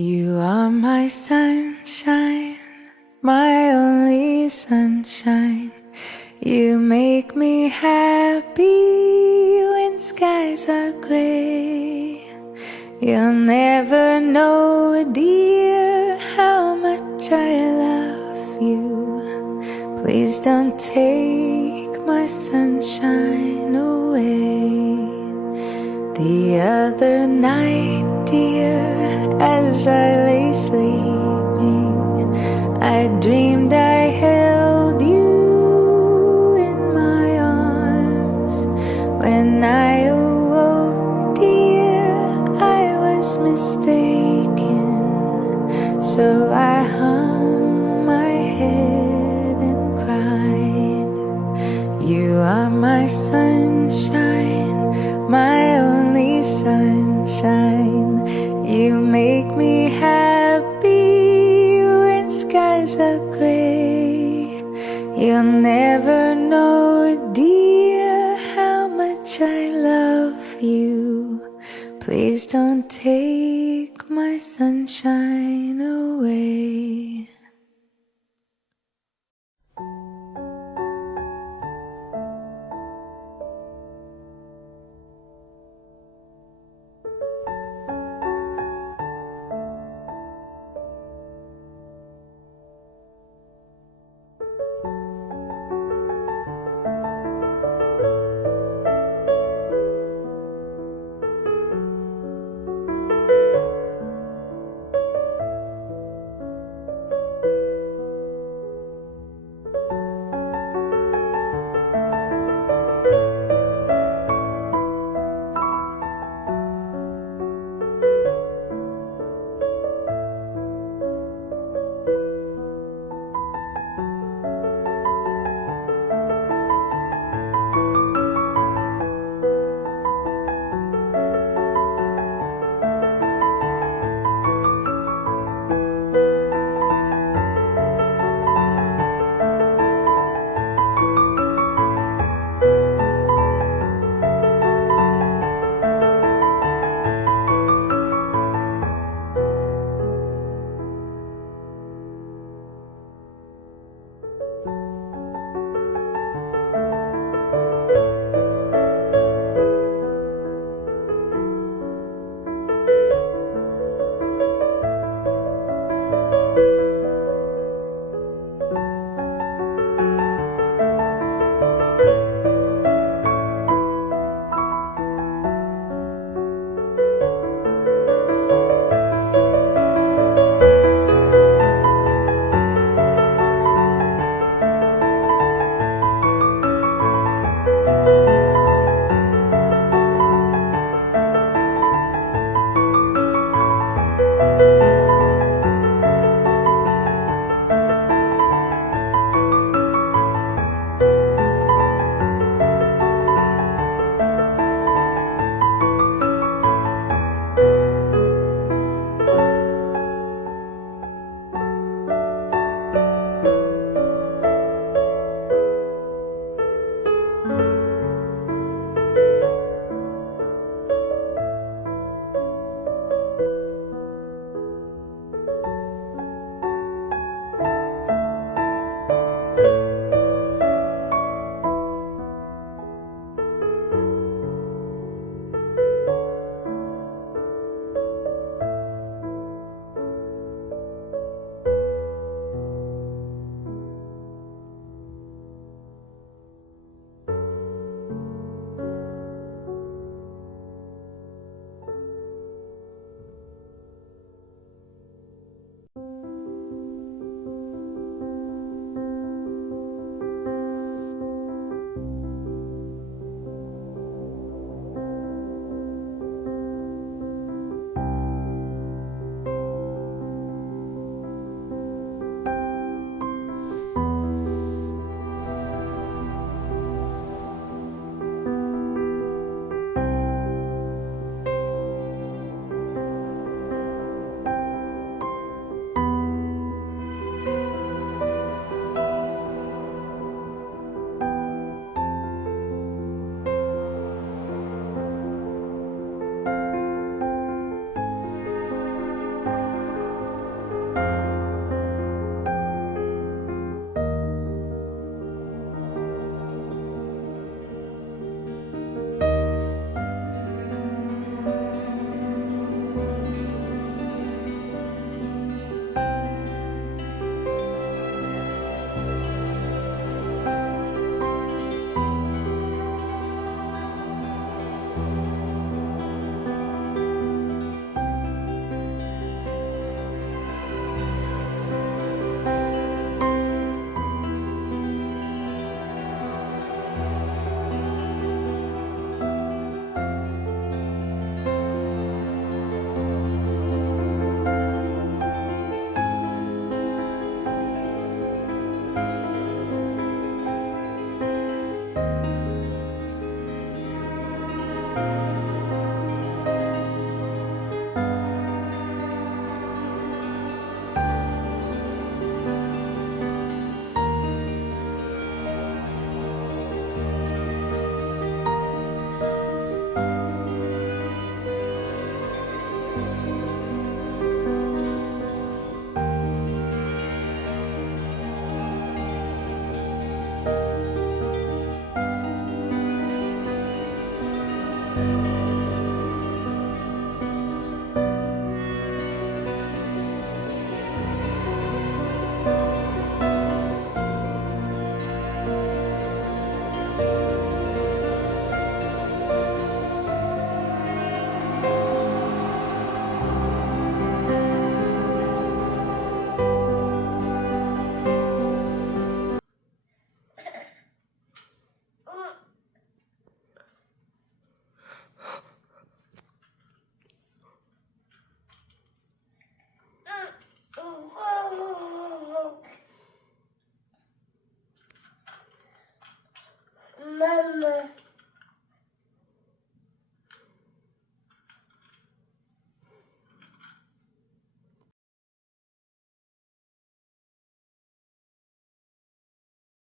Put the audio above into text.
You are my sunshine, my only sunshine. You make me happy when skies are gray. You'll never know, dear, how much I love you. Please don't take my sunshine away. The other night, dear, as I lay sleeping, I dreamed I held you in my arms. When I awoke, dear, I was mistaken. So I hung my head and cried. You are my sunshine, my only sunshine. You make me happy when skies are gray. You'll never know, dear, how much I love you. Please don't take my sunshine away.